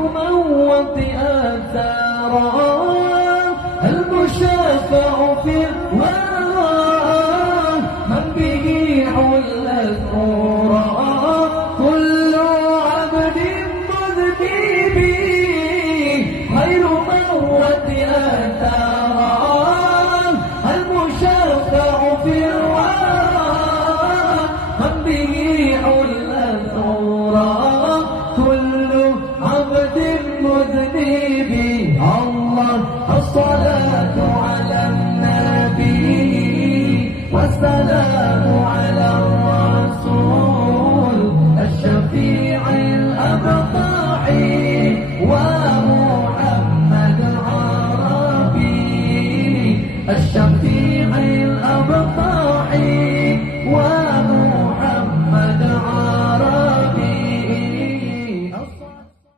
الموت آثارا المشفع في الورى من به حل الثورى كل عبد مذنب